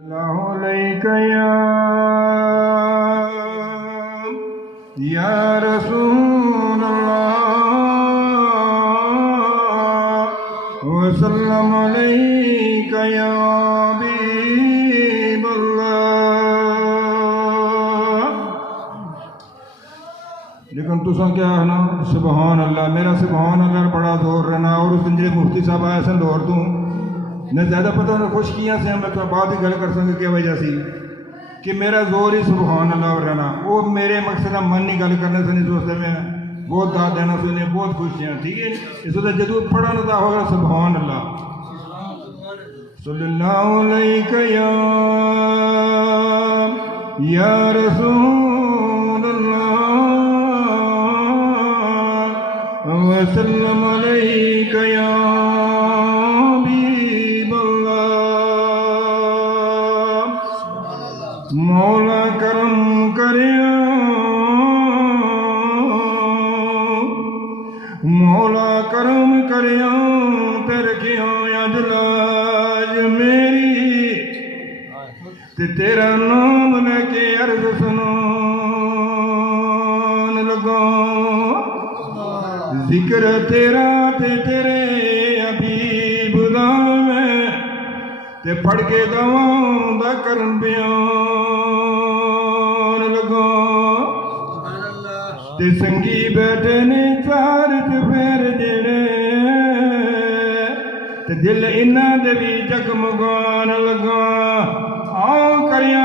الله عليك يا رسول الله وسلم عليك يا حبيب الله. لیکن تساں کیا ہے نا سبحان اللہ، میرا سبحان اللہ بڑا زور رہنا. اور اس دن جڑے مفتی صاحب آئے سن لاہور تو میں زیادہ پتہ نہ خوش کیا سے میں تو بعد ہی گل کر سکوں کیا وجہ سی کہ میرا زور ہی سبحان اللہ رہنا. وہ میرے مقصد من نہیں گل کرنے سے نہیں سوچتے میں بہت داد دینا سنے بہت خوش ہیں. ٹھیک ہے اس وقت جدو پڑھنا تھا ہوگا سبحان اللہ صلی اللہ علیہ یا رسول اللہ وسلم علیہ یا مولا کرم کریا مولا کرم کریا تے رکھیا اجلاج میری تے تیرا نام لے کے عرض سنان لگا. ذکر تیرا تے تیرے حبیب دا میں تے پڑھ کے دعاں دا کرن بیان لگا. تے سنگی بیٹھے نے چار چفیر جڑے تے دل انہاں دے بھی جگمگان لگا. آؤ کریاں